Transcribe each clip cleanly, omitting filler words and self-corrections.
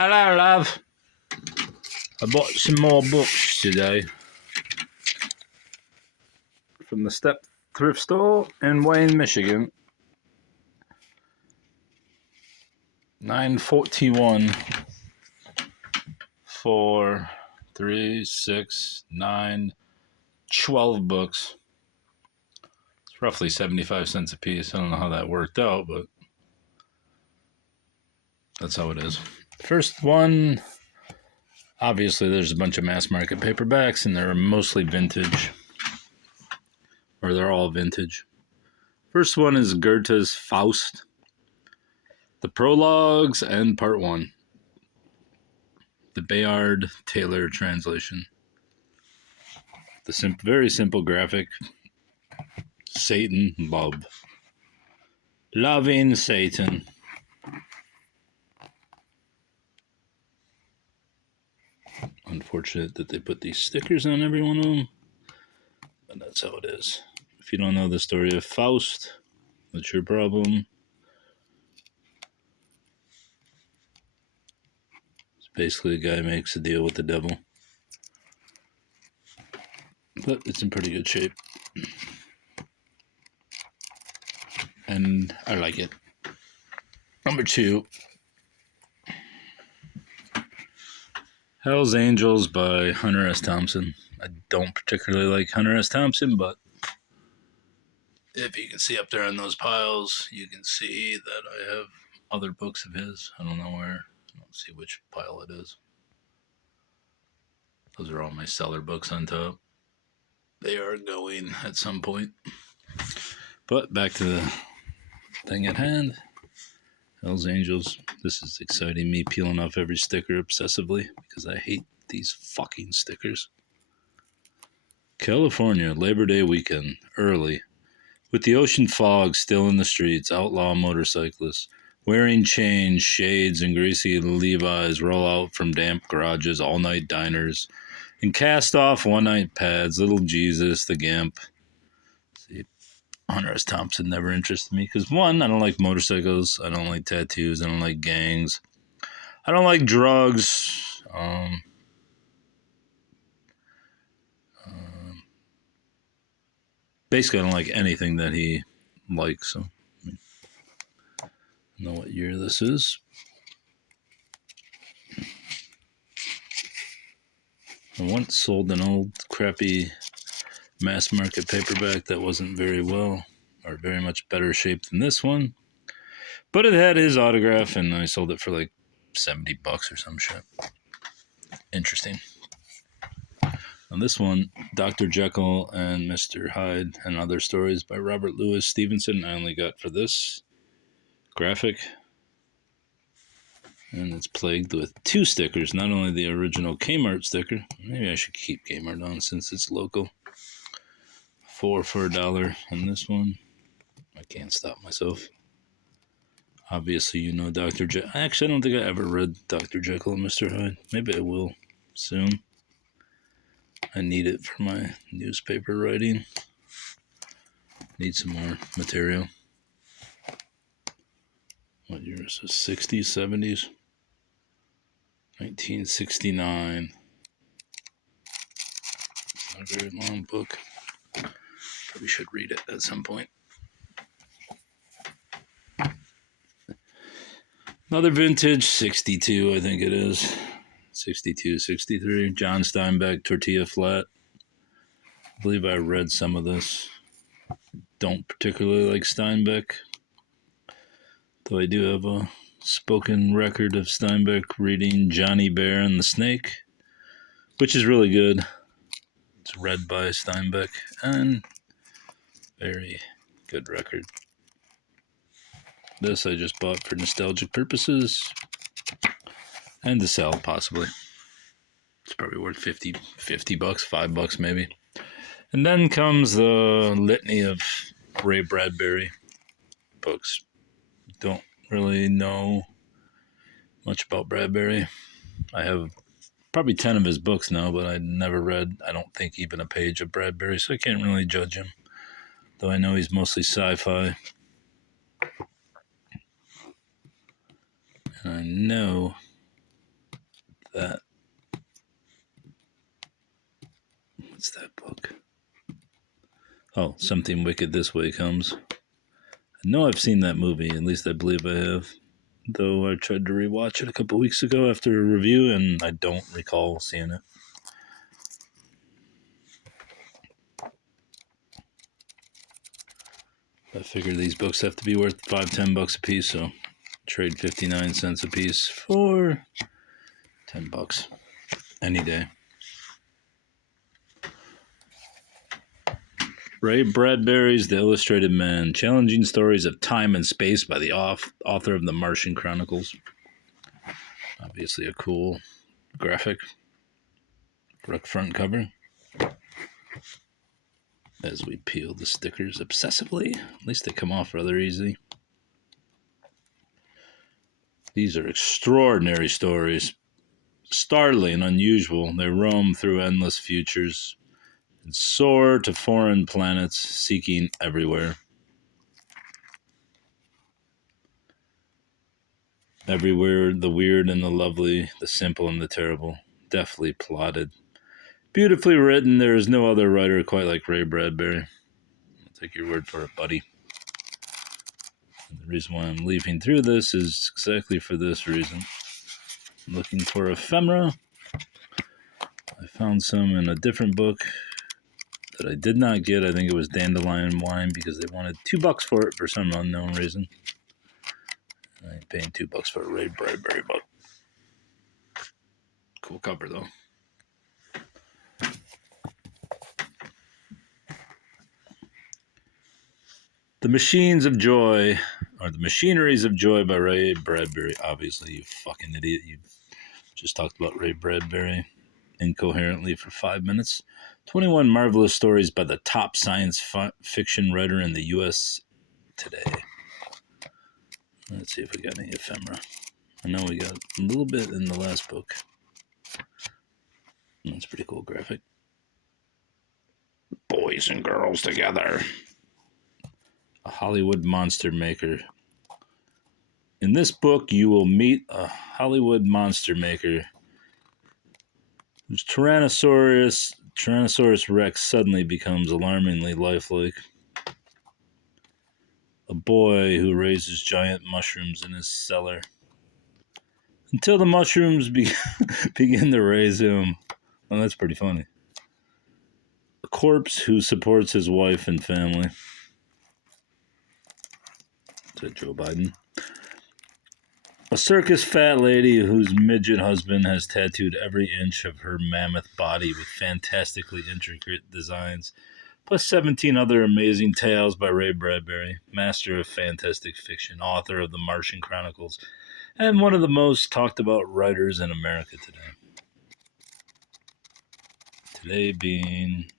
Hello, love. I bought some more books today from the thrift store in Wayne, Michigan. $9.41 for 3, 6, 9, 12 books. It's roughly 75 cents a piece. I don't know how that worked out, but that's how it is. First one, obviously there's a bunch of mass market paperbacks, and they're mostly vintage. Or they're all vintage. First one is Goethe's Faust. The prologues and part 1. The Bayard Taylor translation. The very simple graphic. Satan love. Loving Satan. Unfortunate that they put these stickers on every one of them. But that's how it is. If you don't know the story of Faust, that's your problem. It's basically a guy makes a deal with the devil. But it's in pretty good shape. And I like it. Number 2. Hell's Angels by Hunter S. Thompson. I don't particularly like Hunter S. Thompson, but if you can see up there on those piles, you can see that I have other books of his. I don't know where. I don't see which pile it is. Those are all my seller books on top. They are going at some point. But back to the thing at hand. Hell's Angels. This is exciting. Me peeling off every sticker obsessively because I hate these fucking stickers. California, Labor Day weekend, early. With the ocean fog still in the streets, outlaw motorcyclists, wearing chains, shades, and greasy Levi's roll out from damp garages, all-night diners, and cast-off one-night pads, Little Jesus, the Gimp. See, Hunter S. Thompson never interested me because, one, I don't like motorcycles, I don't like tattoos, I don't like gangs, I don't like drugs, basically I don't like anything that he likes, so I don't know what year this is. I once sold an old crappy mass market paperback that wasn't very well or very much better shape than this one, but it had his autograph and I sold it for like $70 or some shit. Interesting. On this one, Dr. Jekyll and Mr. Hyde and Other Stories by Robert Louis Stevenson, I only got for this graphic. And it's plagued with 2 stickers, not only the original Kmart sticker. Maybe I should keep Kmart on since it's local. 4 for $1 on this one. I can't stop myself. Obviously, you know Dr. Jekyll. Actually, I don't think I ever read Dr. Jekyll and Mr. Hyde. Maybe I will soon. I need it for my newspaper writing. Need some more material. What year is this? 60s, 70s? 1969. It's not a very long book. Probably should read it at some point. Another vintage, 62, I think it is. 62, 63. John Steinbeck, Tortilla Flat. I believe I read some of this. Don't particularly like Steinbeck, though I do have a spoken record of Steinbeck reading Johnny Bear and the Snake, which is really good. It's read by Steinbeck, and very good record. This I just bought for nostalgic purposes, and to sell, possibly. It's probably worth $50, $5 maybe. And then comes the litany of Ray Bradbury books. Don't really know much about Bradbury. I have probably 10 of his books now, but I never read, I don't think, even a page of Bradbury, so I can't really judge him. Though I know he's mostly sci-fi. And I know that. What's that book? Oh, Something Wicked This Way Comes. I know I've seen that movie, at least I believe I have. Though I tried to rewatch it a couple weeks ago after a review, and I don't recall seeing it. I figure these books have to be worth $5-10 a piece, so trade 59 cents a piece for $10 any day. Ray Bradbury's The Illustrated Man, challenging stories of time and space by the author of The Martian Chronicles. Obviously a cool graphic front cover. As we peel the stickers obsessively, at least they come off rather easy. These are extraordinary stories, startling and unusual. They roam through endless futures and soar to foreign planets, seeking everywhere. Everywhere, the weird and the lovely, the simple and the terrible, deftly plotted. Beautifully written. There is no other writer quite like Ray Bradbury. I'll take your word for it, buddy. And the reason why I'm leafing through this is exactly for this reason. I'm looking for ephemera. I found some in a different book that I did not get. I think it was Dandelion Wine because they wanted $2 for it for some unknown reason. I ain't paying $2 for a Ray Bradbury book. Cool cover though. The Machines of Joy, or The Machineries of Joy by Ray Bradbury. Obviously, you fucking idiot. You just talked about Ray Bradbury incoherently for 5 minutes. 21 marvelous stories by the top science fiction writer in the U.S. today. Let's see if we got any ephemera. I know we got a little bit in the last book. That's a pretty cool graphic. Boys and girls together. A Hollywood monster maker. In this book, you will meet a Hollywood monster maker whose Tyrannosaurus Rex suddenly becomes alarmingly lifelike. A boy who raises giant mushrooms in his cellar. Until the mushrooms begin to raise him. Oh, that's pretty funny. A corpse who supports his wife and family. Is that Joe Biden? A circus fat lady whose midget husband has tattooed every inch of her mammoth body with fantastically intricate designs, plus 17 other amazing tales by Ray Bradbury, master of fantastic fiction, author of The Martian Chronicles, and one of the most talked about writers in America today. Today being...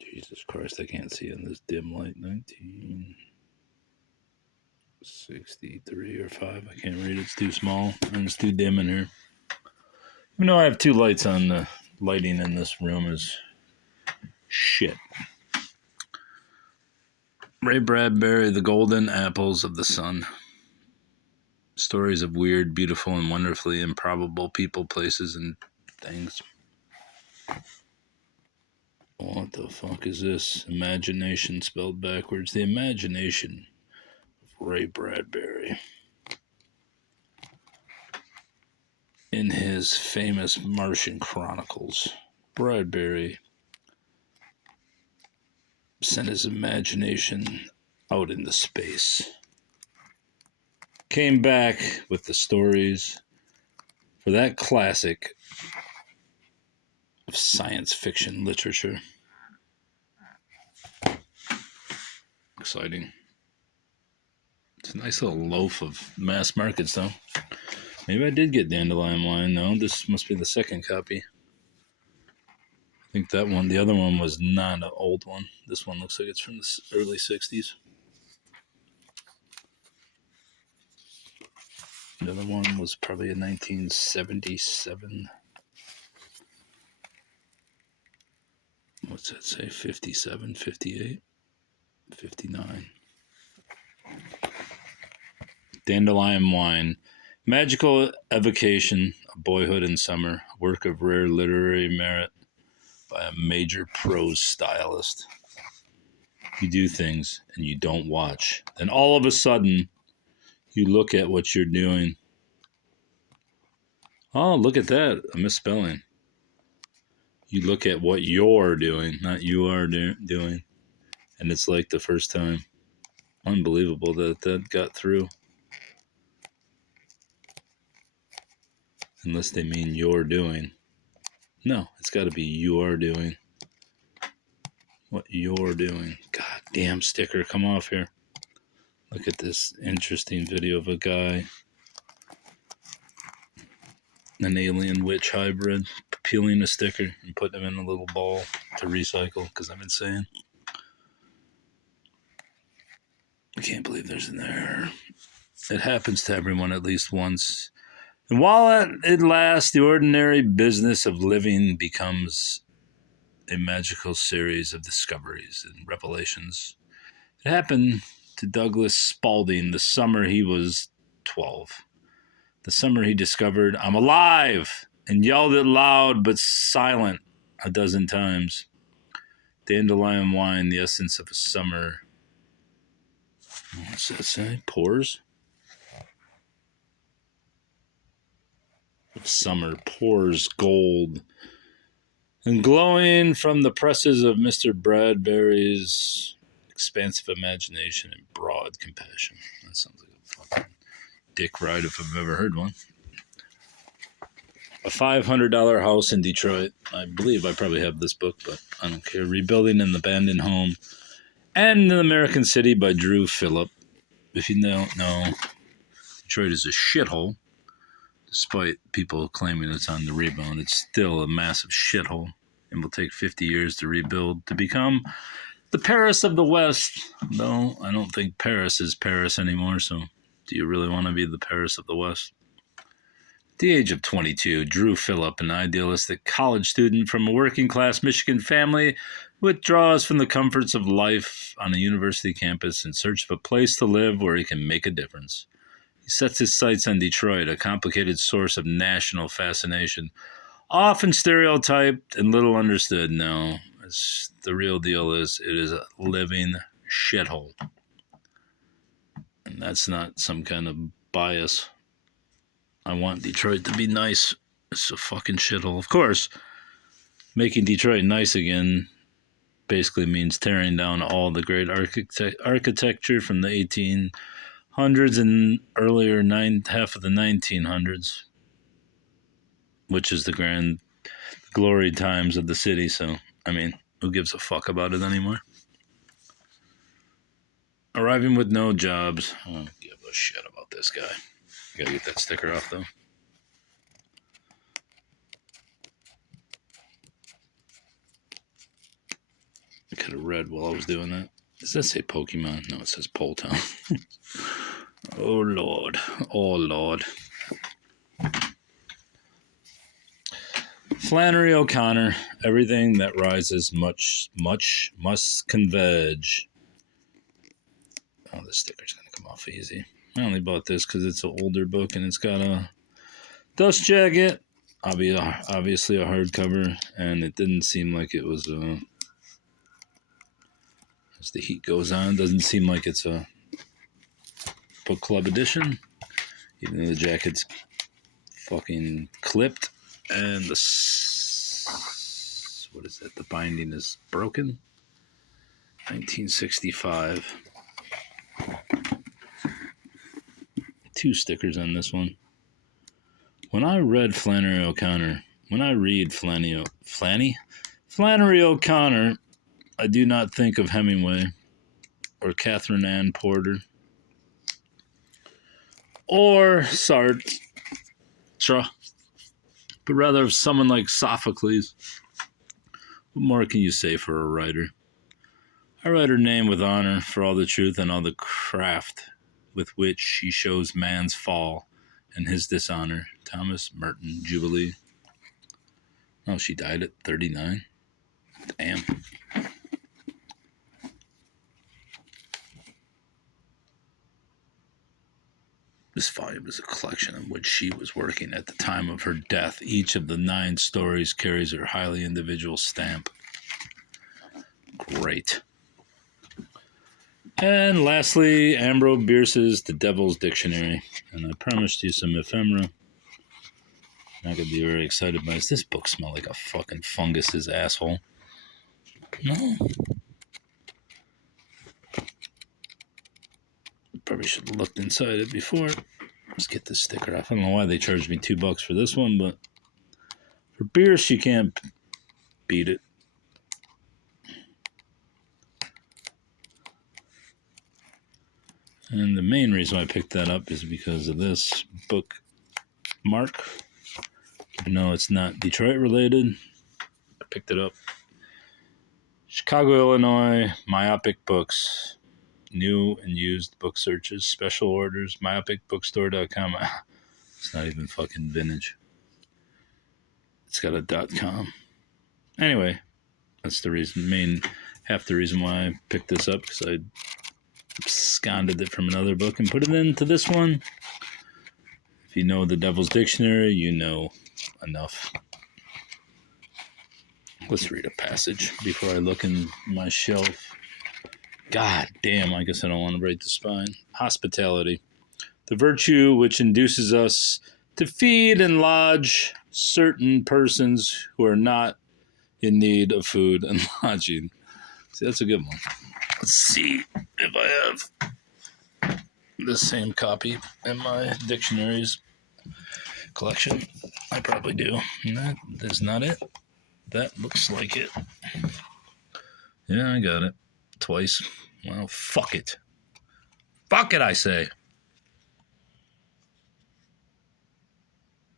Jesus Christ, I can't see in this dim light. 1963 or 5. I can't read. It's too small and it's too dim in here. Even though I have 2 lights on, the lighting in this room is shit. Ray Bradbury, The Golden Apples of the Sun. Stories of weird, beautiful, and wonderfully improbable people, places, and things. What the fuck is this? Imagination spelled backwards. The Imagination of Ray Bradbury. In his famous Martian Chronicles, Bradbury sent his imagination out into space. Came back with the stories for that classic of science fiction literature. Exciting. It's a nice little loaf of mass markets, though. Maybe I did get Dandelion Wine. No, this must be the second copy. I think that one, the other one was not an old one. This one looks like it's from the early 60s. The other one was probably a 1977. What's that say? 57, 58, 59. Dandelion Wine, Magical evocation of boyhood and summer, a work of rare literary merit by a major prose stylist. You do things and you don't watch. Then all of a sudden, you look at what you're doing. Oh, look at that. A misspelling. You look at what you're doing, not you are doing. And it's like the first time. Unbelievable that got through. Unless they mean you're doing. No, it's got to be you are doing. What you're doing. God damn sticker, come off here. Look at this interesting video of a guy, an alien witch hybrid, peeling a sticker and putting them in a little ball to recycle, because I'm insane. I can't believe there's an error. It happens to everyone at least once. And while it lasts, the ordinary business of living becomes a magical series of discoveries and revelations. It happened to Douglas Spalding the summer he was 12. The summer he discovered, "I'm alive," and yelled it loud but silent a dozen times. Dandelion wine, the essence of a summer. What's that say? Pours? Summer pours gold. And glowing from the presses of Mr. Bradbury's expansive imagination and broad compassion. That sounds like a fucking dick ride if I've ever heard one. A $500 house in Detroit. I believe I probably have this book, but I don't care. Rebuilding an Abandoned Home. And An American City by Drew Phillip. If you don't know, Detroit is a shithole. Despite people claiming it's on the rebound, it's still a massive shithole. And will take 50 years to rebuild to become the Paris of the West. Though I don't think Paris is Paris anymore, so do you really want to be the Paris of the West? At the age of 22, Drew Phillip, an idealistic college student from a working-class Michigan family, withdraws from the comforts of life on a university campus in search of a place to live where he can make a difference. He sets his sights on Detroit, a complicated source of national fascination, often stereotyped and little understood. No, the real deal is it is a living shithole. And that's not some kind of bias. I want Detroit to be nice. It's a fucking shithole. Of course, making Detroit nice again basically means tearing down all the great architecture from the 1800s and earlier half of the 1900s, which is the grand glory times of the city. So, I mean, who gives a fuck about it anymore? Arriving with no jobs. I don't give a shit about this guy. Gotta get that sticker off, though. I could have read while I was doing that. Does that say Pokemon? No, it says Pole Town. Oh, Lord. Oh, Lord. Flannery O'Connor. Everything that rises much must converge. Oh, this sticker's going to come off easy. I only bought this because it's an older book and it's got a dust jacket. Obviously a hardcover, and it didn't seem like it was as the heat goes on, it doesn't seem like it's a book club edition, even though the jacket's fucking clipped and the binding is broken. 1965. 2 stickers on this one. When I read Flannery O'Connor, I do not think of Hemingway or Catherine Ann Porter or Sartre, but rather of someone like Sophocles. What more can you say for a writer? I write her name with honor for all the truth and all the craft with which she shows man's fall and his dishonor. Thomas Merton Jubilee. Oh, she died at 39. Damn. This volume is a collection in which she was working at the time of her death. Each of the 9 stories carries her highly individual stamp. Great. And lastly, Ambrose Bierce's The Devil's Dictionary. And I promised you some ephemera. I could be very excited by this. This book smell like a fucking fungus's asshole. No. Probably should have looked inside it before. Let's get this sticker off. I don't know why they charged me $2 for this one, but for Bierce, you can't beat it. And the main reason I picked that up is because of this book mark. Even though it's not Detroit related, I picked it up. Chicago, Illinois, Myopic Books. New and used book searches, special orders, myopicbookstore.com. It's not even fucking vintage. It's got a .com. Anyway, that's the reason, half the reason why I picked this up, because I absconded it from another book and put it into this one. If you know the Devil's Dictionary, you know enough. Let's read a passage before I look in my shelf. God damn, I guess I don't want to break the spine. Hospitality. The virtue which induces us to feed and lodge certain persons who are not in need of food and lodging. See, that's a good one. Let's see if I have the same copy in my dictionaries collection. I probably do. That is not it. That looks like it. Yeah, I got it. Twice. Well, fuck it. Fuck it, I say.